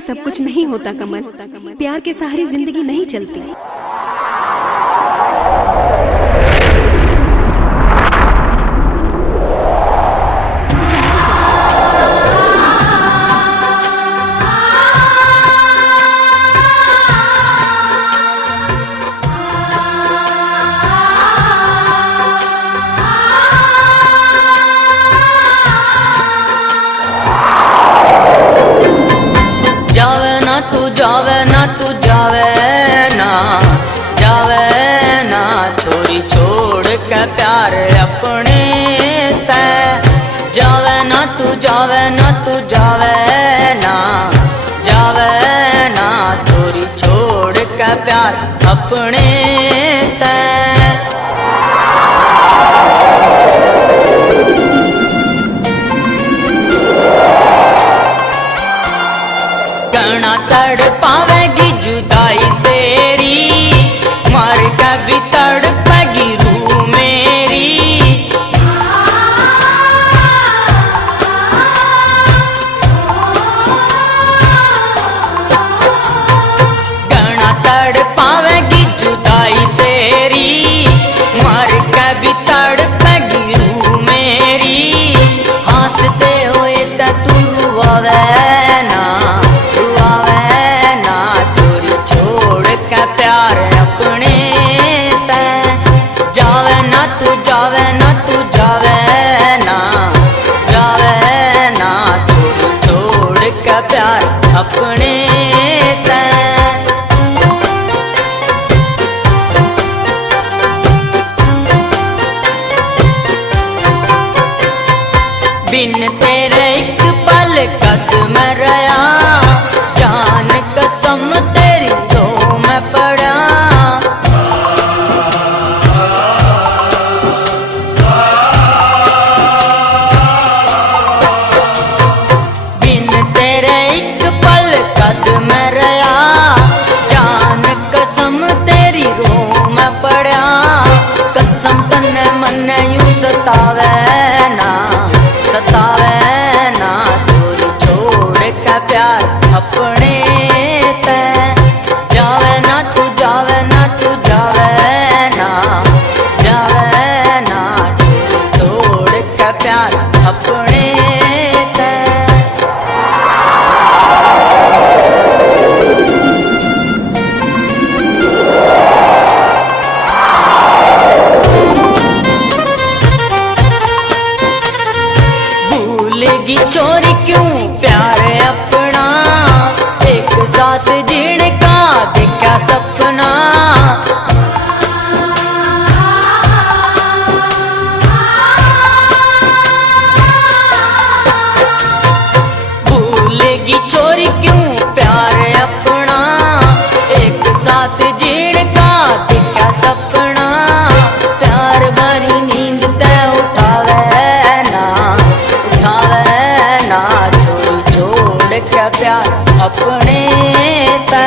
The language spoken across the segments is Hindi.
ही सब कुछ नहीं होता कमल, प्यार के सहारे जिंदगी नहीं चलती। छोरी छोड़ के प्यार अपने ते जावे ना तू जावे ना तू जावे ना छोरी छोड़ के प्यार अपने ते। गणा तड़ पावेगी जुदाई तेरी, मर के भी तड़पेगी रूह मेरी। गणा तड़ पावेगी जुदाई तेरी, मर के भी तड़पेगी रूह मेरी। हंसते हुए ते तू रुआवे ना छोरी छोड़ के प्यार अपने ते जावे ना तू जावे ना तू जावे ना छोरी छोड़ के प्यार अपने ते। बिन तेरे एक पल कदम रहा, जान कसम तेरी रो मैं पड़ा। बिन तेरे एक पल कदम रहा, जान कसम तेरी रो मैं पड़ा। कसम तन्ने मन यूं सतावे ना छोरी छोड़ के प्यार अपने ते जावे ना तू जावे ना तू जावे ना छोरी छोड़ के प्यार अपने ते। भूलेगी चोरी क्यों प्यार अपना, एक साथ जीने का देखा सपना। भूलेगी चोरी क्यों प्यार अपना, एक साथ जीने का देखा सपना। प्यार भरी नींद ते उठावे ना छोरी छोड़ के प्यार अपने ते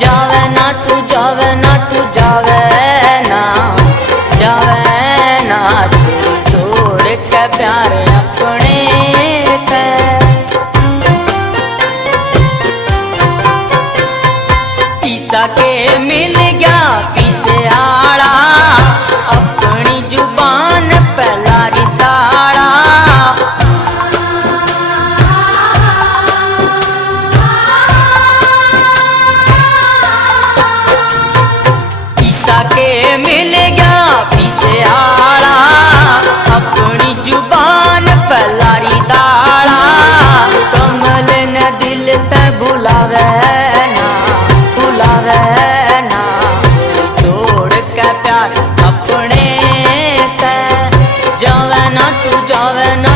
जावे ना तू जावे ना तू जावे ना छोरी छोड़ के प्यार अपने ते। ईसा के मिल गया पीसे आड़ा, अपनी जुबान पे लारी ताड़ा। के मिल गया पीसे आड़ा, अपनी जुबान पे लारी ताड़ा। कमल ने दिल ते बुलावे ना छोड़ के प्यार अपने ते जावे ना तू जावे ना